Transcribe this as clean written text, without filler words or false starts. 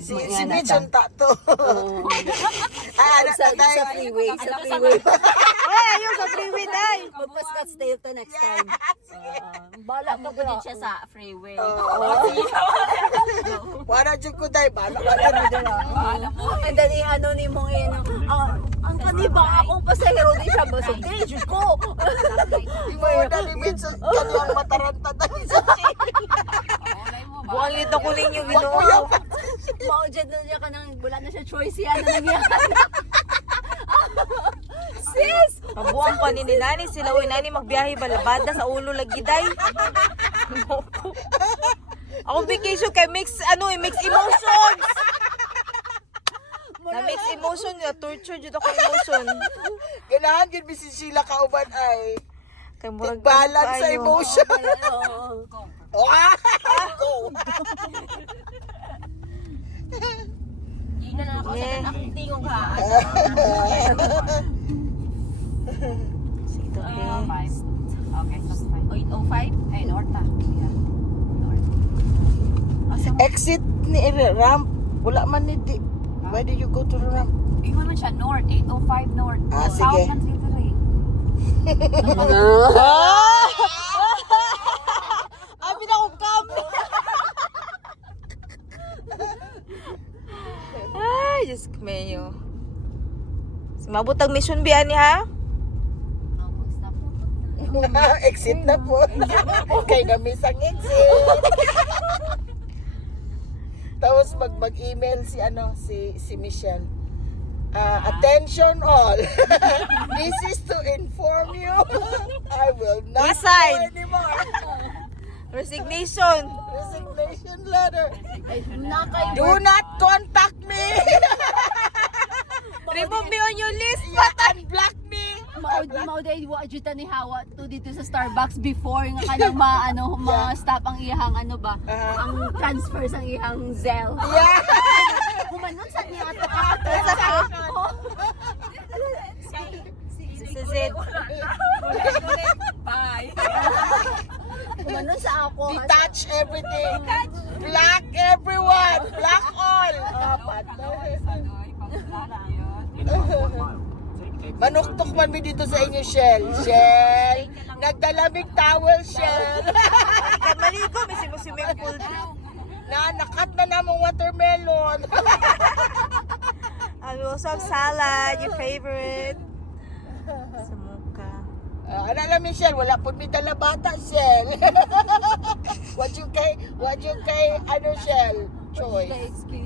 Si Mitchon tato. Sa freeway. Sa freeway. Ay, ayun sa freeway day. Magpa-Scott tayo to next time. Bala ka Ako din siya sa freeway. Wala dyan ko day. Bala ka lang. And then, ano ni mong ang kaniba akong pasahero di siya basog. Diyos ko! Mo na ni Mitchon. Kanyang mataranta dahil sa Buwan lito ko ninyo ginoo. Mao dyan na niya ka nang wala na siya choice yan. Ano nangyari? Sis! Kabuang pa ni nani sila uy nani magbiyahe balabada sa ulo lagi day. Ako vacation kay mix mix emotions. Na mix emotion na torture jud ako emotion. Ganahan yun bisin sila kauban ay. Kay murag Balance sa emotion. Go! Yun na lang ako sa akong tingong ka. Sige to okay. Okay, that's fine. 805? Ay, Norta. Yeah. Exit ni ramp. Wala man ni di. Why do you go to the ramp? Iwan man siya, North. 805 North. Sige. South man dito rin. Abi na kong kam. Ay, Diyos ko mayo. Mabutang mission biya ni ha? Exit na po. Kay namis ang exit. Tapos mag-email si Michelle. Attention all. This is to inform you. I will not Resign. go anymore. Resignation. Resignation letter. Nakay Do not contact me. Remove me on your list. Unblock me. Mauday wa juta ni Hawa to dito sa Starbucks before nga kanang ma-stop ang iyang ang transfer sang iyang Zelle. Yeah. Kumanon sa niya ato This is it. Bye. Kumanon sa ako. Detach everything. Block everyone. Block all. Manuktok man mi dito sa inyo, Shell. Shell. Nagdalamig towel, Shell. Kaya maligo, may swimming pool. Nakat na namang watermelon. I will also have salad, your favorite. Sa mukha. Ano lang, Michelle, wala po mi dala bata, Shell. What you kay, Shell? Choice. Excuse